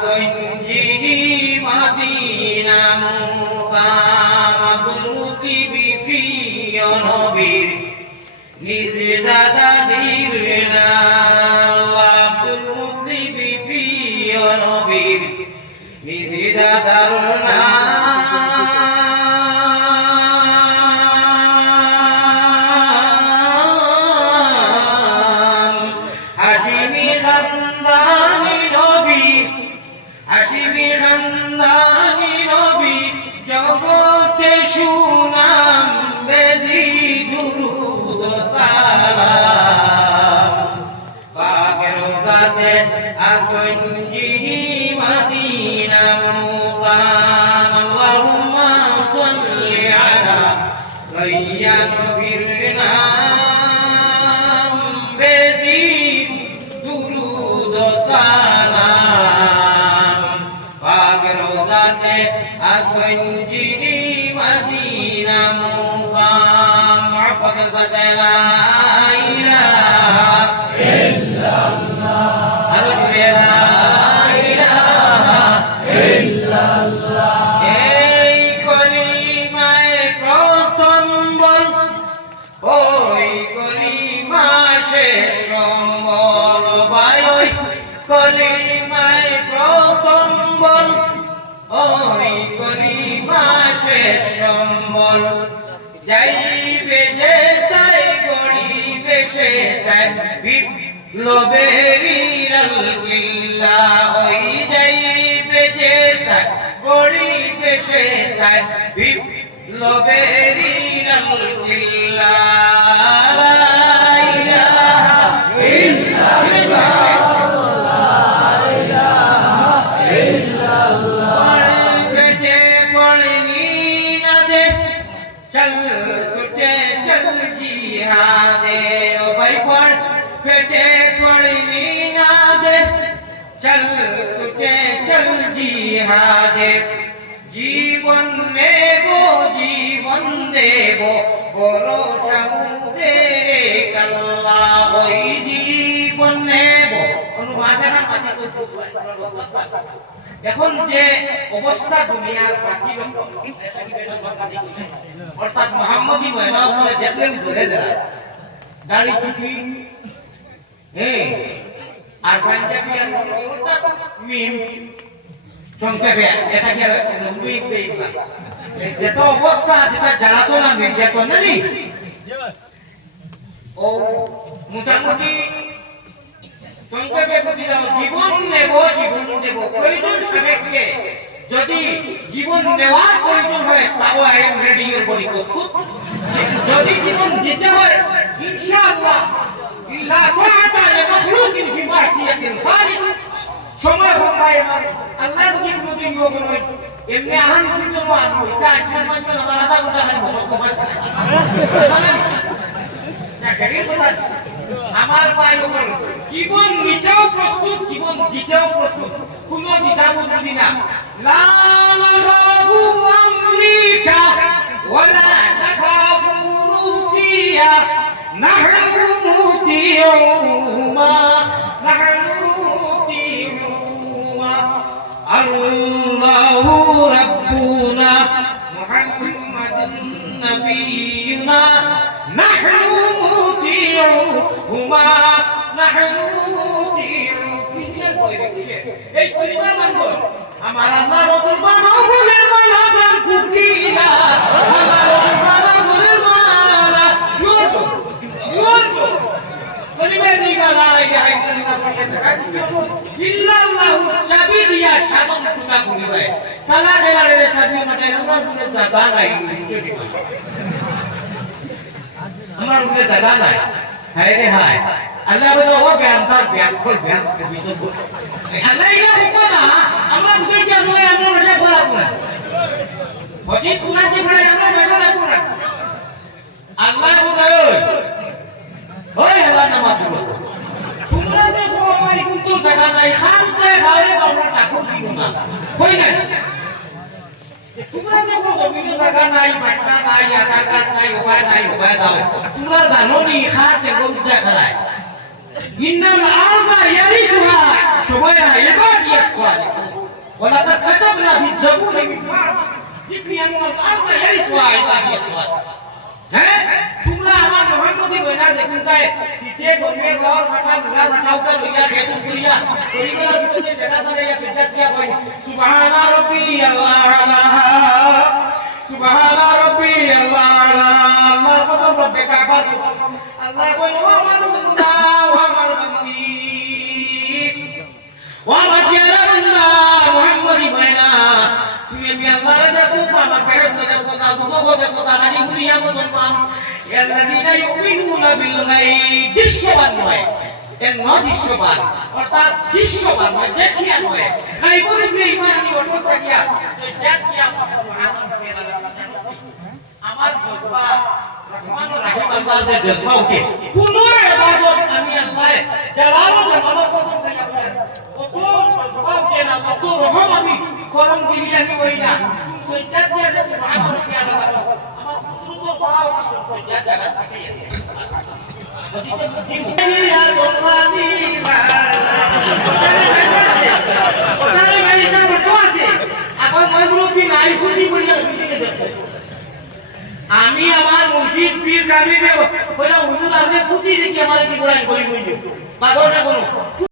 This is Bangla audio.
আসঞ্জিরি মদিনা মুকাম আব্দুল মুতিব প্রিয় নবীর নিজ দাদাদির নাম আব্দুল মুতিব প্রিয় নবীর নিজ দাদার নাম হাশিমি খানদানি নবীর হাশিমি খানদানি নবীর জগতে সুনাম বেদি দুরুদ ও সালাম পাকের রোজাতে আসঞ্জিহি মদিনা মুকাম আল্লাহুম্মা সাল্লি আলা সাইয়্যিদা নবীর নাম বেদি দুরুদ ও সালাম পাকের রোজাতে আসঞ্জিহি মদিনা মুকাম মুহাম্মদ সাল্লাল্লাহু লা ইলাহা ইল্লাল্লাহ আরো জোরে লা ইলাহা ইল্লাল্লাহ এই কলিমায়ে প্রথম বল ওই কলিমা শেষ সম্বল ভাই ওই কলিমায়ে প্রথম বল ওই কলিমা শেষ সম্বল যাইবে যে তাই গড়িবে সে তাই বিপ্লবেরই রালগিল্লা ওই যাইবে যে তাই গড়িবে সে তাই বিপ্লবেরই রালগিল্লা লা ইলাহা ইল্লাল্লাহ পেটে পড়নি না দে চল ছুটে চল জিহাদে ও ভাই পড় পেটে পড়নি না দে চল ছুটে চল জিহাদে জীবন নেব জীবন দেব ভরসা মুদেরে কাল্লা ওই জীবন নেব অনুবাদনা পাতি এখন যে অবস্থা দুনিয়ার বাকি অর্থাৎ মোহাম্মদী মহিলা করে দেখলেন ধরে যায় দাড়ি চুটি আর পাঞ্জাবি আর অর্থাৎ মিম সংক্ষেপে এটাকে যেত অবস্থা যেটা জ্বালাতো না নির্যাতন নানি ও মোটামুটি সংক্ষেপে বুঝিলাম জীবন নেব জীবন দেব প্রয়োজন সাপেক্ষে যদি জীবন নেওয়ার প্রয়োজন হয় তাও আই এম রেডি এর বডি প্রস্তুত যদি জীবন দিতে হয় ইনশাআল্লাহ ইল্লা তাআতা লিমাখলুকিন ফি মাসিয়াতিল খালিক সময় হয় আমার আল্লাহ যদি কোনদিন ইও বলে এমনি আহান ছিল আনো এটা আজকে মানবে না আলাদা কথা হয় না শরীর কথা আমার ভাই বল জীবন নিতেও প্রস্তুত জীবন দিতেও প্রস্তুত কোনো দ্বিধাবোধ বুঝি না লা নাখাফু আমেরিকা ওয়ালা নাখাফু রুসিয়া নাহনু মুতিউমা আল্লাহু রাব্বুনা মুহাম্মাদুন নাবিয়ুনা নাহনু মুতিউমা নাহনু মুতিউ এই পরিবার মানব আমার আল্লাহ রাসূল বানাবলের মালা প্রাণ কুচিলা আমার বানাবলের মালা জোরবো পরিবার দিবা লা ইলাহা ইল্লাল্লাহ পড়ে থাকা দিও ইল্লাল্লাহু চাবি দিয়া সাধন টুকা করিবে কালা খেলারে সাধি মতে আমরা পুরে দাদা নাই যদি আমার উপরে দাদা নাই হায় রে হায় আল্লাহ বলে ও বেয়ান্তার ব্যাখ্যা ব্যাখ্যা বিচন আল্লাহ ইলা হুকুম না আমরা বুঝাই যে আমরা ভাষা বলা না হজি শোনা যে বলে আমরা ভাষা লাগবো না আল্লাহ বলে ওই আল্লাহ নামাজ পড়ো তোমরা দেখো আমার কিন্তু জায়গা নাই খানতে খাওয়ারে বাবা ঠাকুর দিব না কই না তোমরা দেখো জমিতে জায়গা নাই বাচ্চা নাই আধার কার্ড নাই উপায় দাও তোমরা জানো নি খাতে গরুটা খারায় ইন্নাল আরদা ইয়ারিসুহা সবাই ইবাদিয়াস সালিহুন ولقد كتبنا في الزبور من بعد ذكر أن الأرض يرثها عبادي الصالحون হ্যাঁ তোমরা আমার মোহাম্মদী বইনা দেখুন তাই শীতে গরমে ঘর ফাটা দুলা ফাটা উঠা লইয়া খেতু করিয়া করিবেলা সুতে জানা সারাইয়া সিদ্ধাত দিয়া কই সুবহানা রাব্বি আল্লাহ আলা সুবহানা রাব্বি আল্লাহ আলা আল্লাহর কদম রব্বে কাবা আল্লাহ কই ও আমার বান্দা ও আমার বান্দি ও আমার প্যারা বান্দা মোহাম্মদী বইনা তুমি আমি আল্লাহর দেখো আমার ফেরেশতা দেখো না দুটো দেখো না হানি গুলিয়া মুসলমান الذين يؤمنون بالغيب দৃশ্যবান নয় এর দৃশ্যবান অর্থাৎ দৃশ্যবান নয় দেখিয়া নয় গায়বের উপরে ঈমান আনি অটল থাকিয়া সেই দেখিয়া আমার জজবা রহমান রাহিম আল্লাহর যে জজবা উঠে কোন ইবাদত আমি আল্লাহ জালাল ও জামালত কসম খাইয়া বলেন কত জজবা উঠে না কত রহম আমি করম দিলি আমি হই না তুমি সেই দেখিয়া যে সুবহানাল্লাহ কি আল্লাহ আমার কুতুব পড়াও সেই জায়গা থেকে আর বলবানি ওখানে মেয়েটা বসে আছে এখন মই মুরব্বি নাই কুটি করিয়া বিদিকে দেখছে আমি আমার মুর্শিদ পীর কাবির কইলা হুজুর আপনি কুটি দেখি আমারে কি করাই কই কই পাগল না কোনো